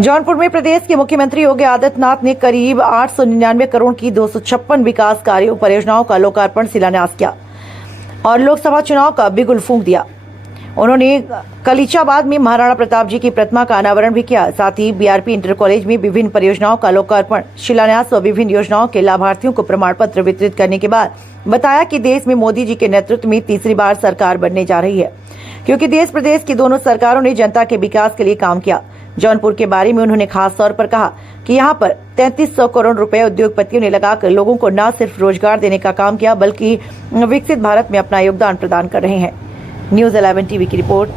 जौनपुर में प्रदेश के मुख्यमंत्री योगी आदित्यनाथ ने करीब 899 करोड़ की 256 विकास कार्यों परियोजनाओं का लोकार्पण शिलान्यास किया और लोकसभा चुनाव का बिगुल फूंक दिया। उन्होंने कलीचाबाद में महाराणा प्रताप जी की प्रतिमा का अनावरण भी किया। साथ ही बीआरपी इंटर कॉलेज में विभिन्न परियोजनाओं का लोकार्पण शिलान्यास और विभिन्न योजनाओं के लाभार्थियों को प्रमाण पत्र वितरित करने के बाद बताया कि देश में मोदी जी के नेतृत्व में तीसरी बार सरकार बनने जा रही है, क्योंकि देश प्रदेश की दोनों सरकारों ने जनता के विकास के लिए काम किया। जौनपुर के बारे में उन्होंने खास तौर पर कहा कि यहां पर 3300 करोड़ रुपए उद्योगपतियों ने लगाकर लोगों को न सिर्फ रोजगार देने का काम किया, बल्कि विकसित भारत में अपना योगदान प्रदान कर रहे हैं। न्यूज 11 टीवी की रिपोर्ट,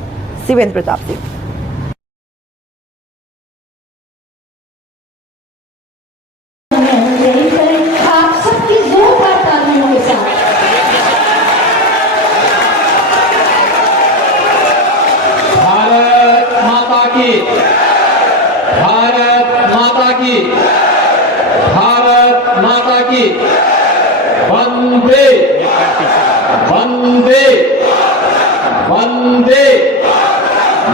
शिवेंद्र प्रताप सिंह। भारत माता की वंदे वंदे वंदे।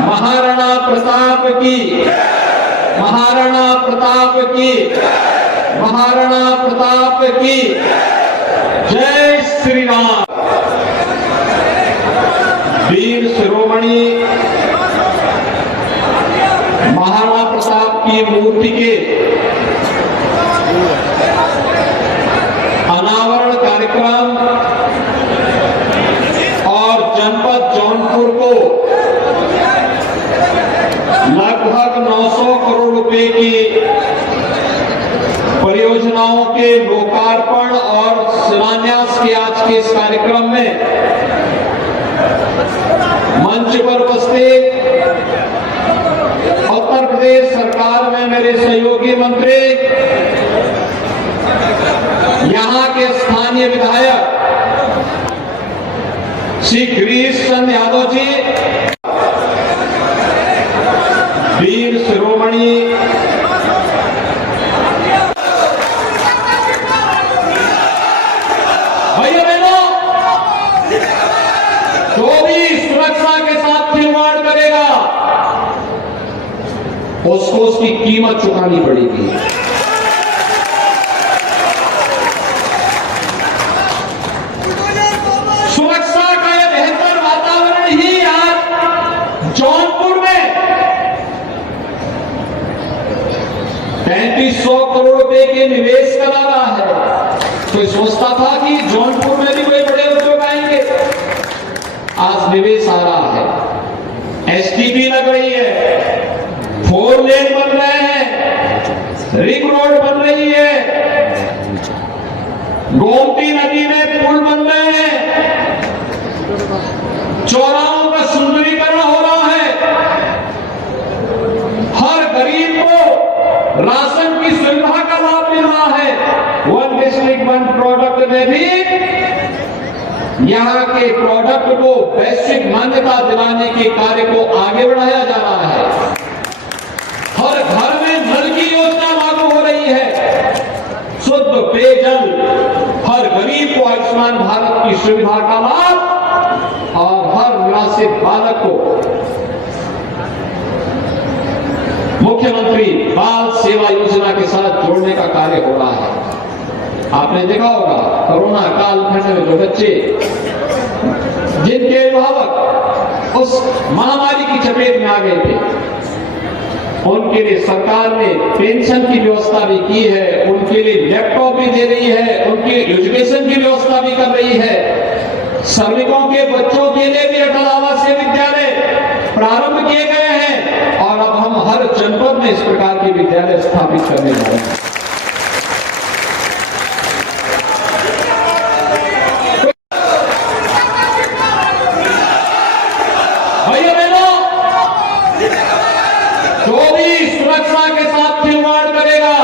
महाराणा प्रताप की महाराणा प्रताप की महाराणा प्रताप की जय श्री राम। वीर शिरोमणि महाराणा प्रताप की मूर्ति के अनावरण कार्यक्रम और जनपद जौनपुर को लगभग 900 करोड़ रुपए की परियोजनाओं के लोकार्पण और शिलान्यास के आज के इस कार्यक्रम में मंच पर उपस्थित उत्तर प्रदेश सरकार में मेरे सहयोगी मंत्री, यहां के स्थानीय विधायक श्री गिरीश चंद्र यादव जी, वीर शिरोमणि भैया बहनों, जो भी सुरक्षा के साथ खिलवाड़ करेगा उसको उसकी कीमत चुकानी पड़ेगी। सुरक्षा का यह बेहतर वातावरण ही आज जौनपुर में 3500 करोड़ रुपए के निवेश करा रहा है। कोई सोचता था कि जौनपुर में भी कोई बड़े उद्योग आएंगे, आज निवेश आ रहा है। एसटीपी लग रही है, 4 लेन बन रहे हैं, रिंग रोड बन रही है, गोमती नदी में पुल बन रहे हैं, चौराहों का सुंदरीकरण हो रहा है, हर गरीब को राशन की सुविधा का लाभ मिल रहा है। 1 डिस्ट्रिक्ट 1 प्रोडक्ट में भी यहां के प्रोडक्ट को वैश्विक मान्यता दिलाने के कार्य को आगे बढ़ाया जा रहा है। हर घर में नल की योजना लागू हो रही है, शुद्ध पेयजल, हर गरीब को आयुष्मान भारत की सुविधा का लाभ और हर निराश्रित बालक को मुख्यमंत्री बाल सेवा योजना के साथ जोड़ने का कार्य हो रहा है। आपने देखा होगा कोरोना कालखंड में जो बच्चे जिनके अभिभावक उस महामारी की चपेट में आ गए थे, उनके लिए सरकार ने पेंशन की व्यवस्था भी की है, उनके लिए लैपटॉप भी दे रही है, उनके एजुकेशन की व्यवस्था भी कर रही है। श्रमिकों के बच्चों के लिए भी अटल आवासीय विद्यालय प्रारंभ किए गए हैं और अब हम हर जनपद में इस प्रकार के विद्यालय स्थापित करने जा रहे हैं। भैया बहनों, जो भी सुरक्षा के साथ खिलवाड़ करेगा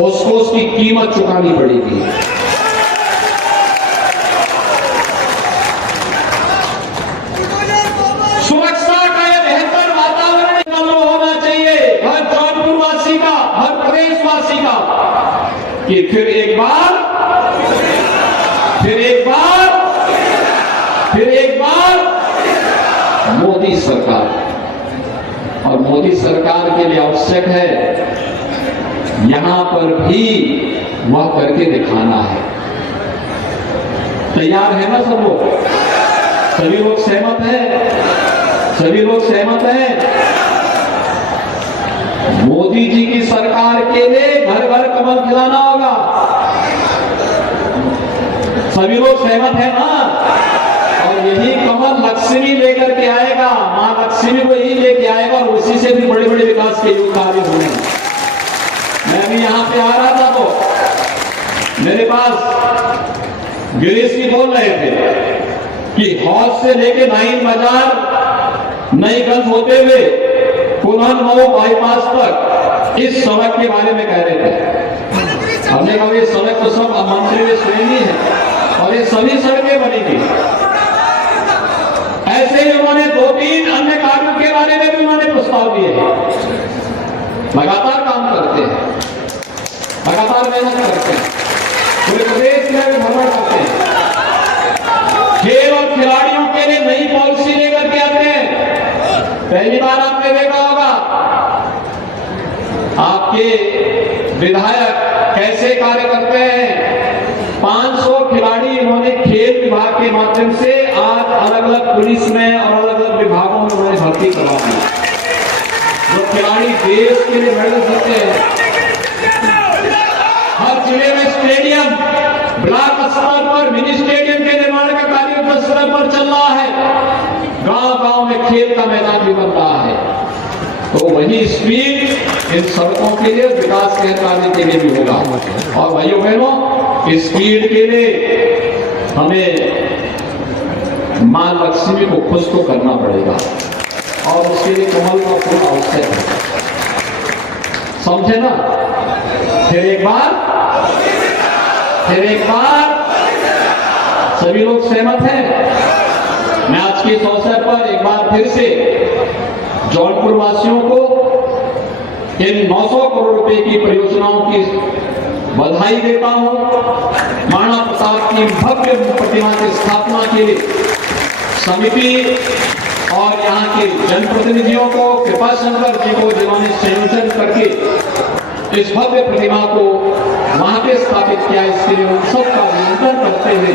उसको उसकी कीमत चुकानी पड़ेगी। सुरक्षा का यह बेहतर वातावरण होना चाहिए हर जौनपुर वासी का, हर प्रदेशवासी का, कि फिर एक बार मोदी सरकार और मोदी सरकार के लिए आवश्यक है, यहां पर भी वह करके दिखाना है। तैयार है ना सब लोग? सभी लोग सहमत हैं? सभी लोग सहमत हैं? मोदी जी की सरकार के लिए घर घर कमल खिलाना होगा। सभी लोग सहमत है ना? और यही कमल लक्ष्मी लेकर के आएगा, मां लक्ष्मी को यही लेके आएगा और उसी से भी बड़े बड़े विकास के युग कार्य होंगे। मैं भी यहां पे आ रहा था तो मेरे पास गिरीश जी बोल रहे थे कि हौज से लेके नाइन बाजार नईगंज होते हुए पुनः मऊ बाईपास तक इस सड़क के बारे में कह रहे थे। हमने कहा ये सड़क तो सब मंत्री श्रेणी है और ये सभी सड़कें बनेगी। ऐसे ही उन्होंने 2-3 अन्य कार्यों के बारे में भी उन्होंने प्रस्ताव दिए हैं। लगातार काम करते हैं, लगातार मेहनत करते हैं, पूरे प्रदेश में भ्रमण करते हैं, खेल और खिलाड़ियों के लिए नई पॉलिसी लेकर के आते हैं। पहली बार आपने देखा होगा आपके विधायक कैसे कार्य करते हैं। 500 खिलाड़ी इन्होंने खेल विभाग के माध्यम से आज अलग अलग पुलिस में और अलग अलग विभागों में उन्होंने भर्ती करवा दी। जो खिलाड़ी देश के लिए मेडल जीते हैं, हर जिले में स्टेडियम, ब्लॉक स्तर पर मिनी स्टेडियम के निर्माण का कार्य युद्ध स्तर पर चल रहा है। गांव-गांव में खेल का मैदान भी बन रहा है। तो वही स्पीड इन सड़कों के लिए, विकास के कार्य के लिए भी होगा। और भाइयों बहनों, इस स्पीड के लिए हमें मां लक्ष्मी को खुश तो करना पड़ेगा और उसके लिए कमल का फूल आवश्यक है। समझे ना? फिर एक बार सभी लोग सहमत हैं? मैं आज के इस अवसर पर एक बार फिर से जौनपुर वासियों को इन 900 करोड़ रुपए की परियोजनाओं की बधाई देता हूं। महाराणा प्रताप की भव्य प्रतिमा की स्थापना के लिए समिति और यहाँ के जनप्रतिनिधियों को, कृपाशंकर जी को, जिन्होंने संयोजन करके इस भव्य प्रतिमा को वहां पे स्थापित किया, इसके लिए उन सबका अभिनंदन करते हुए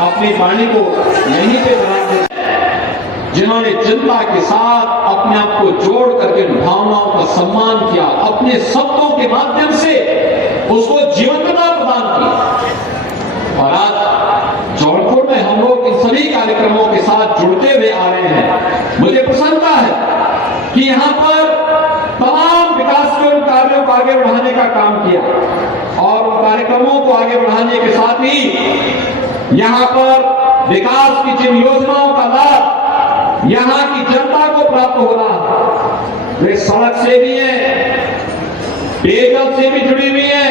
अपनी वाणी को यहीं पे बना देते, जिन्होंने जनता के साथ अपने आप को जोड़ करके भावनाओं का सम्मान किया, अपने शब्दों के माध्यम से उसको जीवंतता प्रदान की। और आज जौनपुर में हम लोग इन सभी कार्यक्रमों के साथ जुड़ते हुए आ रहे हैं। मुझे प्रसन्नता है कि यहाँ पर तमाम विकास के उन कार्यों को आगे बढ़ाने का काम किया और उन कार्यक्रमों को आगे बढ़ाने के साथ ही यहाँ पर विकास की जिन योजनाओं का लाभ यहाँ की जनता को प्राप्त हो रहा है, वे सड़क से भी है, पेयजल से भी जुड़ी हुई है,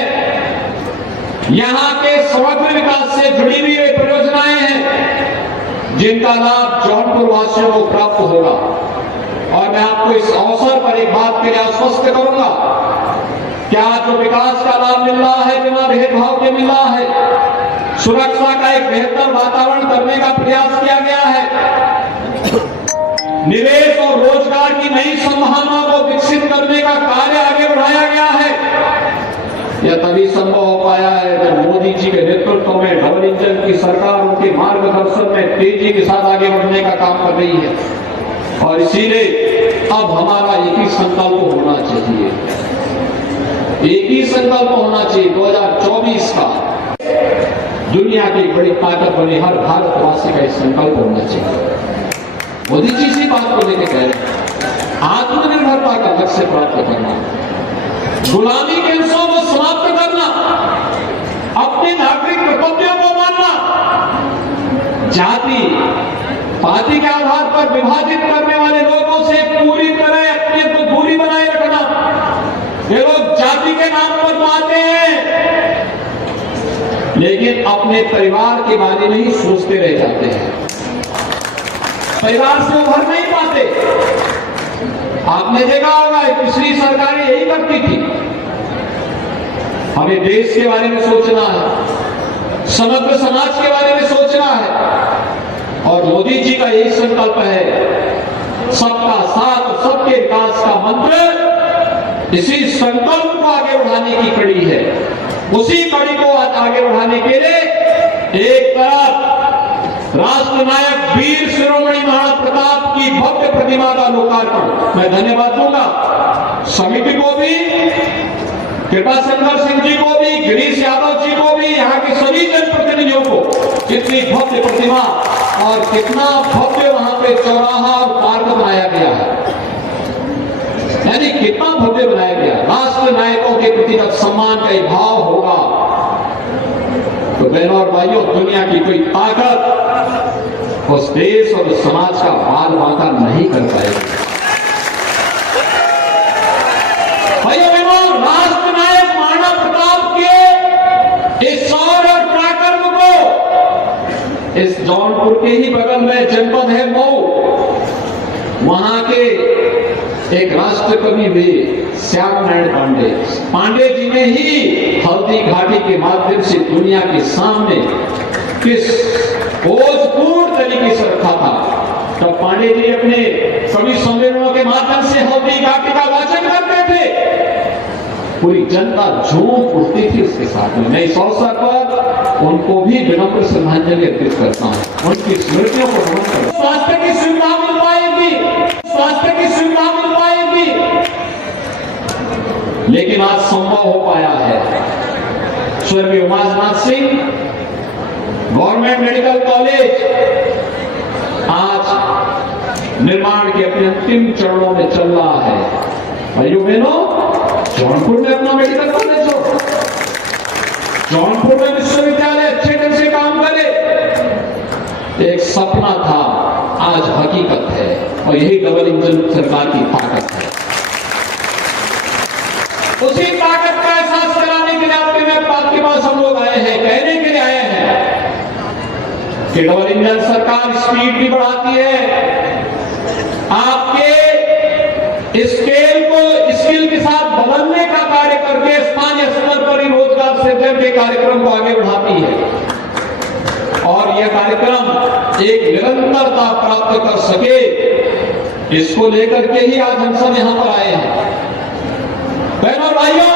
यहाँ के समग्र विकास से जुड़ी हुई परियोजनाएं हैं जिनका लाभ जौनपुर वासियों को प्राप्त होगा। और मैं आपको इस अवसर पर एक बात के लिए आश्वस्त करूंगा, क्या जो विकास का लाभ मिल रहा है बिना भेदभाव के मिल रहा है, सुरक्षा का एक बेहतर वातावरण करने का प्रयास किया गया है, निवेश और रोजगार की नई संभावनाओं को विकसित करने का कार्य आगे बढ़ाया गया है। यह तभी संभव हो पाया है जब मोदी जी के नेतृत्व में डबल इंजन की सरकार उनके मार्गदर्शन में तेजी के साथ आगे बढ़ने का काम कर रही है। और इसीलिए अब हमारा एक ही संकल्प होना चाहिए, एक ही संकल्प होना चाहिए 2024 का, दुनिया की बड़ी ताकत बने हर भारतवासी का एक संकल्प होना चाहिए। मोदी जी इसी बात को लेकर कह रहे हैं, आत्मनिर्भरता का लक्ष्य प्राप्त करना, गुलामी के अंशों को समाप्त करना, अपने नागरिक कर्तव्यों को मानना, जाति पार्टी के आधार पर विभाजित करने वाले लोगों से पूरी तरह अपने को दूरी बनाए रखना। ये लोग जाति के नाम पर तो आते हैं लेकिन अपने परिवार के बारे में ही सोचते रह जाते हैं, परिवार से उभर नहीं पाते। आपने देखा होगा पिछली सरकारें यही करती थी। हमें देश के बारे में सोचना है, समग्र समाज के बारे में सोचना है और मोदी जी का यही संकल्प है सबका साथ, सबके विकास का मंत्र इसी संकल्प को आगे बढ़ाने की कड़ी है। उसी कड़ी को आगे बढ़ाने के लिए एक तरफ राष्ट्र नायक वीर शिरोमणि महाराणा प्रताप की भव्य प्रतिमा का लोकार्पण, मैं धन्यवाद दूंगा समिति को भी, कृपाशंकर सिंह जी को भी, गिरीश यादव जी को भी, यहाँ के सभी जनप्रतिनिधियों को। कितनी भव्य प्रतिमा और कितना भव्य वहां पे चौराहा और पार्क बनाया गया है, यानी कितना भव्य बनाया गया। राष्ट्र नायकों के प्रति जब सम्मान का एक भाव होगा तो बहनों और भाइयों, दुनिया की कोई ताकत उस देश और उस समाज का बाल बांका नहीं कर पाएगी। भाइयों बहनों, राष्ट्र नायक महाराणा प्रताप के इस शौर्य और पराक्रम को इस जौनपुर के ही बगल में जनपद है मऊ, वहां के एक राष्ट्र कवि हुए श्याम नारायण पांडे जी ने ही हल्दी घाटी के माध्यम से दुनिया के सामने किस बोझपूर्ण तरीके से रखा था। तब पांडे जी अपने कवि सम्मेलनों के माध्यम से हल्दी घाटी का वाचन करते थे, पूरी जनता झूम उठती थी उसके साथ में। मैं इस अवसर पर उनको भी विनम्र श्रद्धांजलि अर्पित करता हूं, उनकी स्मृतियों को नमन करता हूं। स्वास्थ्य की सुविधा मिल पाएगी, स्वास्थ्य की सुविधा मिल पाएगी, लेकिन आज संभव हो पाया है। स्वर्गीय Umanath Singh government medical college आज निर्माण के अपने अंतिम चरणों में चल रहा है। भाइयों बहनों, जौनपुर में अपना मेडिकल कॉलेज हो, जौनपुर में विश्वविद्यालय अच्छे ढंग से काम करे, एक सपना था, आज हकीकत है, और यही डबल इंजन सरकार की ताकत है। उसी ताकत का एहसास कराने के लिए आपके पास हम लोग आए हैं, कहने के लिए आए हैं कि डबल इंजन सरकार स्पीड भी बढ़ाती है, आपके स्केल को स्किल के साथ बदलने का कार्य करके स्थानीय स्तर पर ही रोजगार सृजन के कार्यक्रम को आगे बढ़ाती है, और यह कार्यक्रम एक निरंतरता प्राप्त कर सके, इसको लेकर के ही आज हम सब यहां पर आए हैं। बहनों और भाइयों,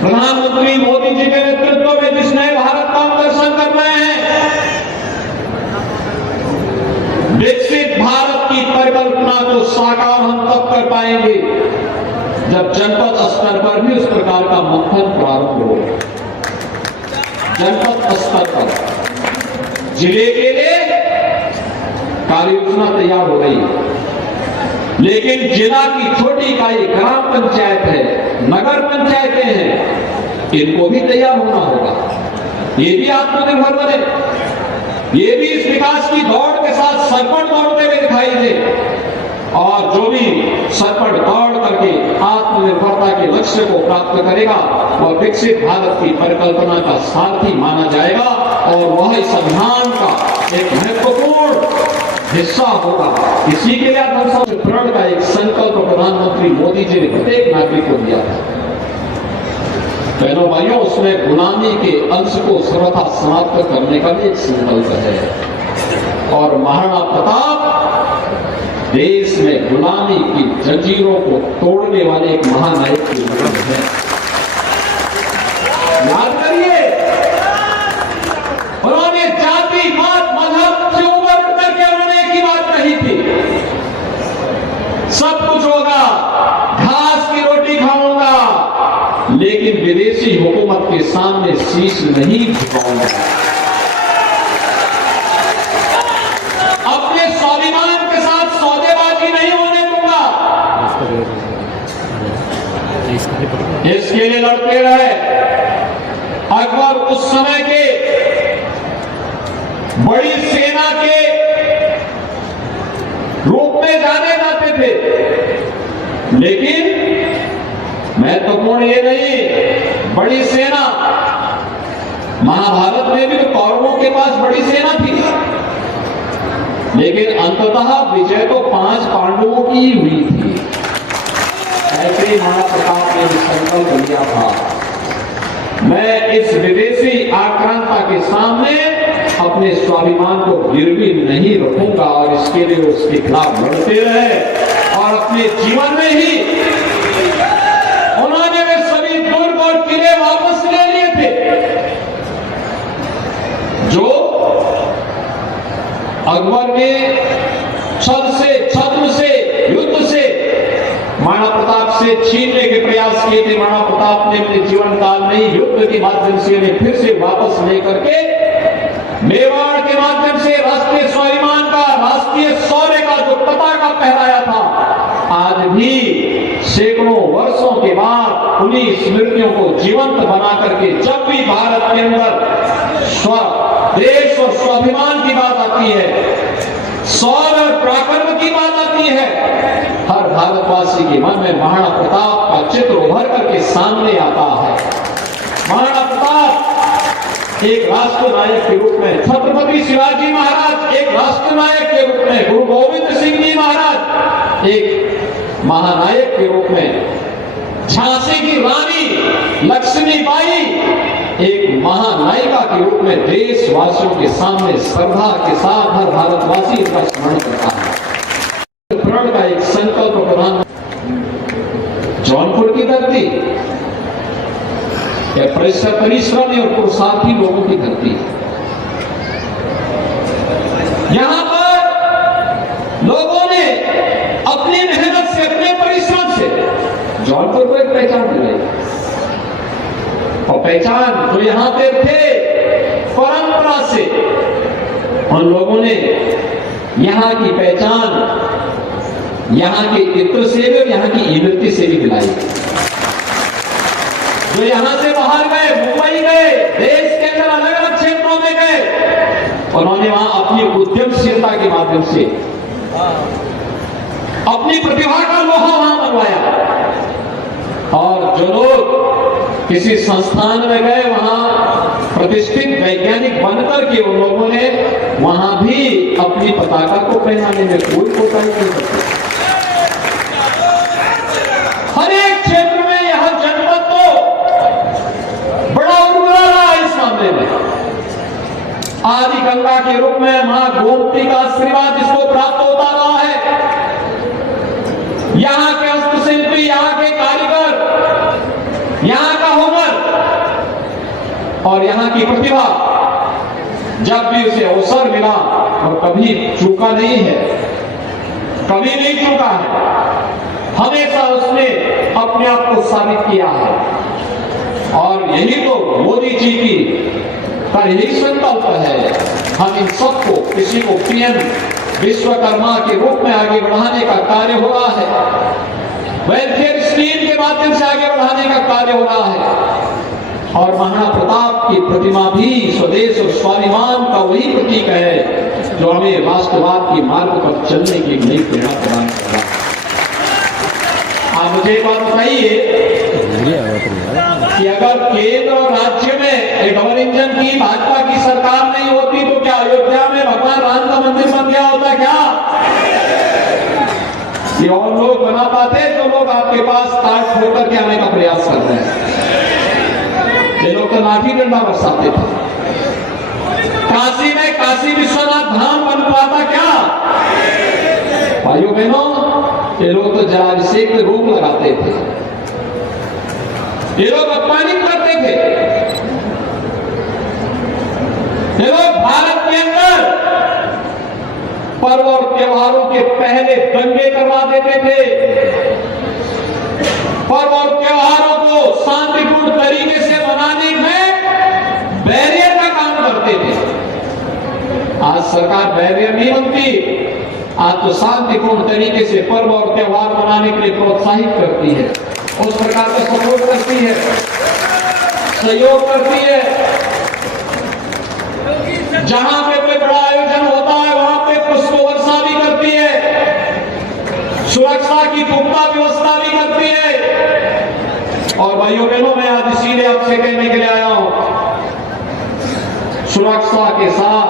प्रधानमंत्री मोदी जी के नेतृत्व में जिस नए भारत का हम दर्शन कर रहे हैं, विकसित भारत की परिकल्पना को साकार हम तब कर पाएंगे जब जनपद स्तर पर भी उस प्रकार का मंथन प्रारंभ हो। जनपद स्तर पर जिले के लिए कार्य योजना तैयार हो गई, लेकिन जिला की छोटी इकाई ग्राम पंचायत है, नगर पंचायतें हैं, इनको भी तैयार होना होगा। ये भी आत्मनिर्भर बने, ये भी इस विकास की दौड़ के साथ सरपट दौड़ते हुए दिखाई दे, और जो भी सरपट दौड़ करके आत्मनिर्भरता के लक्ष्य को प्राप्त करेगा वह विकसित भारत की परिकल्पना का सारथी माना जाएगा, और वह इस अभियान का एक महत्वपूर्ण हिस्सा होगा। इसी के लिए प्रण का एक संकल्प प्रधानमंत्री मोदी जी ने प्रत्येक नागरिक को दिया था। बहनों भाइयों, उसमें गुलामी के अंश को सर्वथा समाप्त करने का भी एक संकल्प है, और महाराणा प्रताप देश में गुलामी की जंजीरों को तोड़ने वाले एक महानायक की मदद है। याद करिए, उन्होंने जाति मत मजहब से ऊपर उठ करके उन्होंने एक ही बात कही थी, सब कुछ होगा, घास की रोटी खाऊंगा, लेकिन विदेशी हुकूमत के सामने शीश नहीं झुकाऊंगा, अपने स्वाभिमान के साथ सौदेबाजी नहीं होने दूंगा। इसके लिए लड़ते रहे। अकबर उस समय के बड़ी सेना के रूप में जाने जाते थे, लेकिन महत्वपूर्ण ये नहीं, बड़ी सेना महाभारत में भी तो कौरवों के पास बड़ी सेना थी, लेकिन अंततः विजय तो 5 पांडवों की ही हुई थी। ऐसे ही महाराणा प्रताप ने संकल्प लिया था, मैं इस विदेशी आक्रांता के सामने अपने स्वाभिमान को गिरवी नहीं रखूंगा और इसके लिए उसके खिलाफ लड़ते रहे और अपने जीवन में ही उन्होंने वे सभी दुर्ग और किले वापस ले लिए थे जो अकबर ने छद्म से युद्ध से महाराणा प्रताप से छीनने के प्रयास किए थे। महाराणा प्रताप ने अपने जीवन काल में युद्ध के माध्यम से उन्हें फिर से वापस लेकर के मेवाड़ के माध्यम से राष्ट्रीय स्वाभिमान का, राष्ट्रीय शौर्य का जो पताका फहराया था, आज भी सैकड़ों वर्षों के बाद उन्हीं स्मृतियों को जीवंत बना करके जब भी भारत के अंदर देश और स्वाभिमान की बात आती है, शौर्य और पराक्रम की बात आती है, हर भारतवासी के मन में महाराणा प्रताप का चित्र उभर करके सामने आता है। महाराणा प्रताप एक राष्ट्र नायक के रूप में, छत्रपति शिवाजी महाराज एक राष्ट्र नायक के रूप में, गुरु गोविंद सिंह जी महाराज एक महानायक के रूप में, झांसी की रानी लक्ष्मीबाई एक महानायिका के रूप में देशवासियों के सामने श्रद्धा के साथ हर भारतवासी इसका स्मरण करता है। प्रण का एक संकल्प प्रधान जौनपुर की धरती परिश्रमी और पुरुषार्थी लोगों की धरती, यहां पर लोगों ने अपनी मेहनत से, अपने परिश्रम से जौनपुर को एक पहचान दिलाई और पहचान जो यहां पे थे परंपरा से उन लोगों ने यहां की पहचान यहां के इत्र से भी और यहां की इमरती से भी दिलाई। जो यहां से बाहर गए, मुंबई गए, देश के अंदर अलग अलग क्षेत्रों में गए, उन्होंने वहां अपनी उद्यमशीलता के माध्यम से अपनी प्रतिभा का लोहा वहां मंगवाया। और जो लोग किसी संस्थान में गए, वहां प्रतिष्ठित वैज्ञानिक बनकर के उन लोगों ने वहां भी अपनी पताका को पहनाने में कोई कोताही नहीं करती। हर एक क्षेत्र में यह जनपद तो बड़ा उर्वरा रहा इस मामले में। आदि गंगा के रूप में मां गोमती का आशीर्वाद जिसको प्राप्त होता रहा है। यहां के हस्तशिल्पी, यहां के कारीगर, यहां का हुनर और यहां की प्रतिभा जब भी उसे अवसर मिला और कभी चूका नहीं है, कभी नहीं चूका है, हमेशा उसने अपने आप को साबित किया है। और यही तो मोदी जी की का यही संकल्प है। हम इन सबको, किसी को पीएम विश्वकर्मा के रूप में आगे बढ़ाने का कार्य हो रहा है, वेलफेयर स्कीम के माध्यम से आगे बढ़ाने का कार्य हो रहा है। और महाराणा प्रताप की प्रतिमा भी स्वदेश और स्वाभिमान का वही प्रतीक है जो हमें राष्ट्रवाद के मार्ग पर चलने की नई प्रेरणा प्रदान कर रहा है। आप मुझे एक बात बताइए कि अगर केंद्र और राज्य में एक डबल इंजन की भाजपा की सरकार नहीं होती तो क्या अयोध्या में भगवान राम का मंदिर बन गया होता क्या? ये और लोग बना पाते जो लोग आपके पास ताट होकर के आने का प्रयास कर रहे हैं। ये लोग तो लाठी डंडा बरसाते थे। काशी में काशी विश्वनाथ धाम बन पाता क्या? भाइयों बहनों, ये लोग तो जलाभिषेक में रोक लगाते थे, ये लोग अपमानित करते थे, ये लोग भारत के अंदर पर्व और त्योहारों के पहले दंगे करवा देते थे, पर्व और त्योहारों को शांतिपूर्ण तरीके से मनाने में बैरियर का काम करते थे। आज सरकार बैरियर नहीं बनती, आज तो शांतिपूर्ण तरीके से पर्व और त्योहार मनाने के लिए प्रोत्साहित करती है, उस प्रकार का सपोर्ट करती है, सहयोग करती है। जहां पे कोई बड़ा आयोजन होता है वहां पे पुष्प वर्षा भी करती है, सुरक्षा की पुख्ता व्यवस्था भी करती है। और भाइयों बहनों, मैं आज इसीलिए आपसे कहने के लिए आया हूं, सुरक्षा के साथ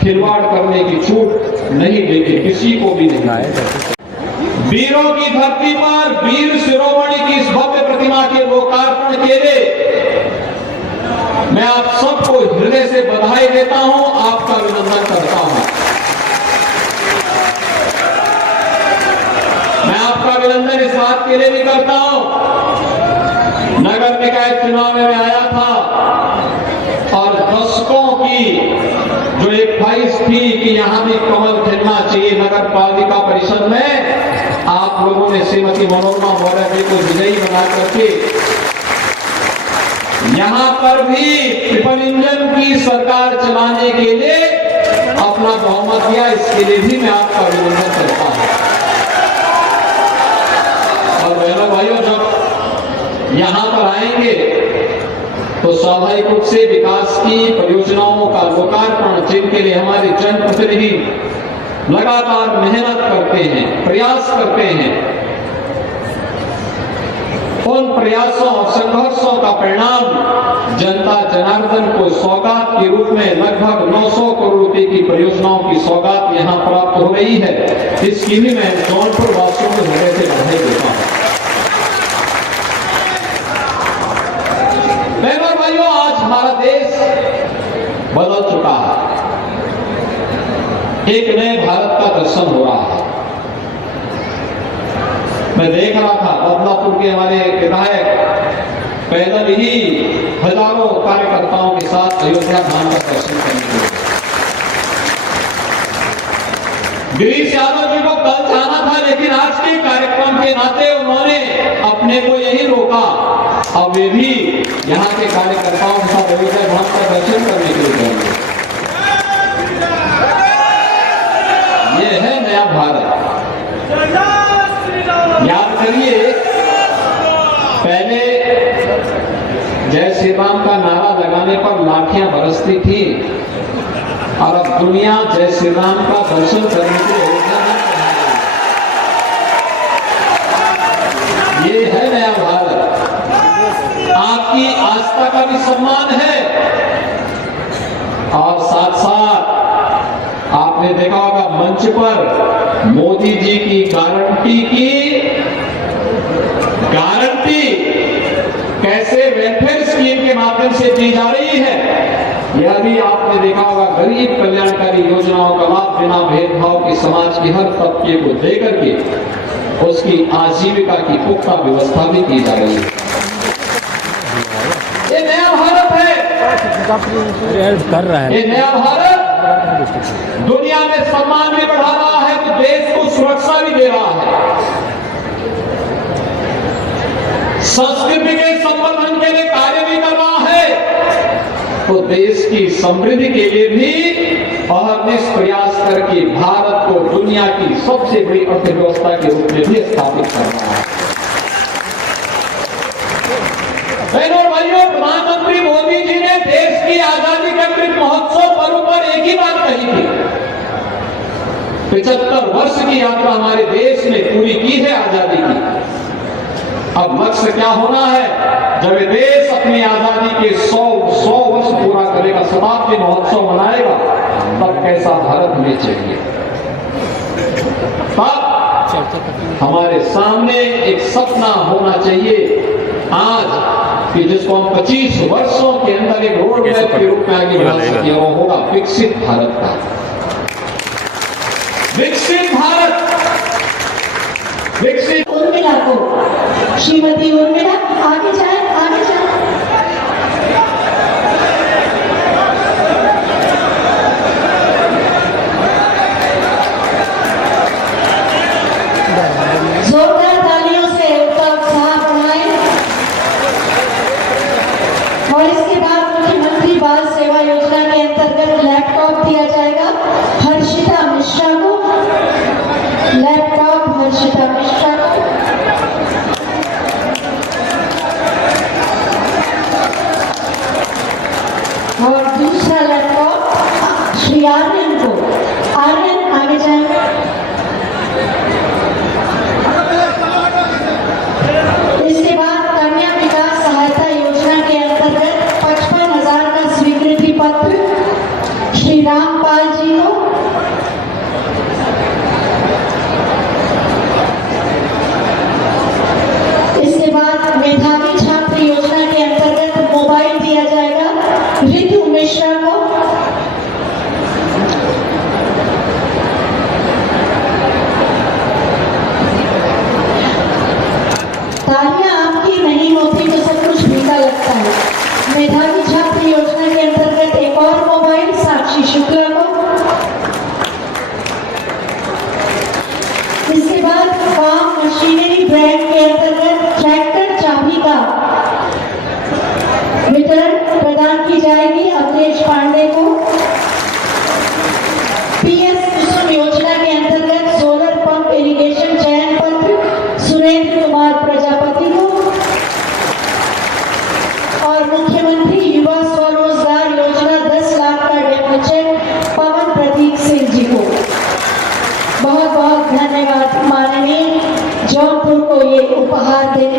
खिलवाड़ करने की छूट नहीं देते किसी को भी नहीं। वीरों की धरती पर वीर शिरोमणि की इस भव्य प्रतिमा के लोकार्पण के लिए मैं आप सबको हृदय से बधाई देता हूं, आपका अभिनंदन करता हूं। मैं आपका अभिनंदन इस बात के लिए भी करता हूं, नगर निकाय चुनाव में मैं आया था और दशकों की जो एक ख्वाहिश थी कि यहां भी कमल खिलना चाहिए नगर पालिका परिषद में, आप लोगों ने श्रीमती मनोरमा मौर्य जी को विजयी बना करके यहां पर भी ट्रिपल इंजन की सरकार चलाने के लिए अपना बहुमत दिया। इसके लिए भी मैं आपका अभिनंदन करता हूं। और बहनों भाइयों, जब यहां पर आएंगे तो स्वाभाविक रूप से विकास की परियोजनाओं का लोकार्पण, जिनके लिए हमारे जनप्रतिनिधि लगातार मेहनत करते हैं, प्रयास करते हैं, उन प्रयासों और संघर्षों का परिणाम जनता जनार्दन को सौगात के रूप में लगभग 900 करोड़ रुपए की परियोजनाओं की सौगात यहां प्राप्त हो रही है। इसकी भी मैं जौनपुर वासियों को हृदय से बधाई देता हूं। बहनों और भाइयों, आज हमारा देश बदल चुका है, एक नए भारत का दर्शन हो रहा है। मैं देख रहा था बदलापुर के हमारे विधायक पैदल ही हजारों कार्यकर्ताओं के साथ अयोध्या धाम का दर्शन करने के लिए। गिरीश यादव जी को कल जाना था, लेकिन आज के कार्यक्रम के नाते उन्होंने अपने को यही रोका। अब वे भी यहाँ के कार्यकर्ताओं के साथ अयोध्या धाम का दर्शन करने के लिए जाएंगे। ये है नया भारत। याद करिए, पहले जय श्री राम का नारा लगाने पर लाठियां बरसती थी, और अब दुनिया जय श्री राम का दर्शन करने के लिए ये है नया भारत। आपकी आस्था का भी सम्मान है, और साथ साथ आपने देखा होगा मंच पर मोदी जी की गारंटी कैसे वेलफेयर स्कीम के माध्यम से दी जा रही है। यह भी आपने देखा होगा, गरीब कल्याणकारी योजनाओं का लाभ बिना भेदभाव के समाज के हर तबके को देकर के उसकी आजीविका की पुख्ता व्यवस्था भी की जा रही है। ये नया भारत है, ये नया भारत दुनिया में सम्मान भी बढ़ा रहा है, तो देश को सुरक्षा भी दे रहा है। संस्कृति के संवर्धन के लिए कार्य भी कर रहा है, तो देश की समृद्धि के लिए भी अहर्निश प्रयास करके भारत को दुनिया की सबसे बड़ी अर्थव्यवस्था के रूप में भी स्थापित कर रहा है। बहनों और भाइयों, प्रधानमंत्री मोदी जी ने देश की आजादी के अमृत महोत्सव पर्व पर एक ही बात कही थी। 75 वर्ष की यात्रा हमारे देश ने पूरी की है आजादी की। अब लक्ष्य क्या होना है? जब ये देश अपनी आजादी के 100 वर्ष पूरा करेगा, शताब्दी महोत्सव मनाएगा, तब कैसा भारत हमें चाहिए? तब हमारे सामने एक सपना होना चाहिए आज कि जिसको हम 25 वर्षों के अंदर एक रोड मैप के रूप में आगे बढ़ा सके, वो होगा विकसित भारत का। विकसित भारत, विकसित। उर्मिला को, श्रीमती उर्मिला आगे जाए, आगे जाए। जोरदार तालियों से उनका उत्साह बढ़ाएं। और इसके बाद मुख्यमंत्री बाल सेवा योजना के अंतर्गत लैपटॉप दिया जाएगा हर्षिता मिश्रा को। लैपटॉप हर्षिता मिश्रा को। तालियां आपकी नहीं होती तो सब कुछ फीका लगता है। मेधावी छात्र योजना के अंतर्गत एक और मोबाइल साक्षी शुक्ला को। इसके बाद फार्म मशीनरी ब्रांड के अंतर्गत ट्रैक्टर चाबी का वितरण प्रदान की जाएगी अखिलेश पांडे को। पीएस कुसुम योजना के अंतर्गत सोलर पंप इरिगेशन चयन पत्र सुरेंद्र कुमार प्रजापति को। और मुख्यमंत्री युवा स्वरोजगार योजना 10 लाख का डेमो चेक पवन प्रतीक सिंह जी को। बहुत बहुत धन्यवाद माननीय जौनपुर को ये उपहार देने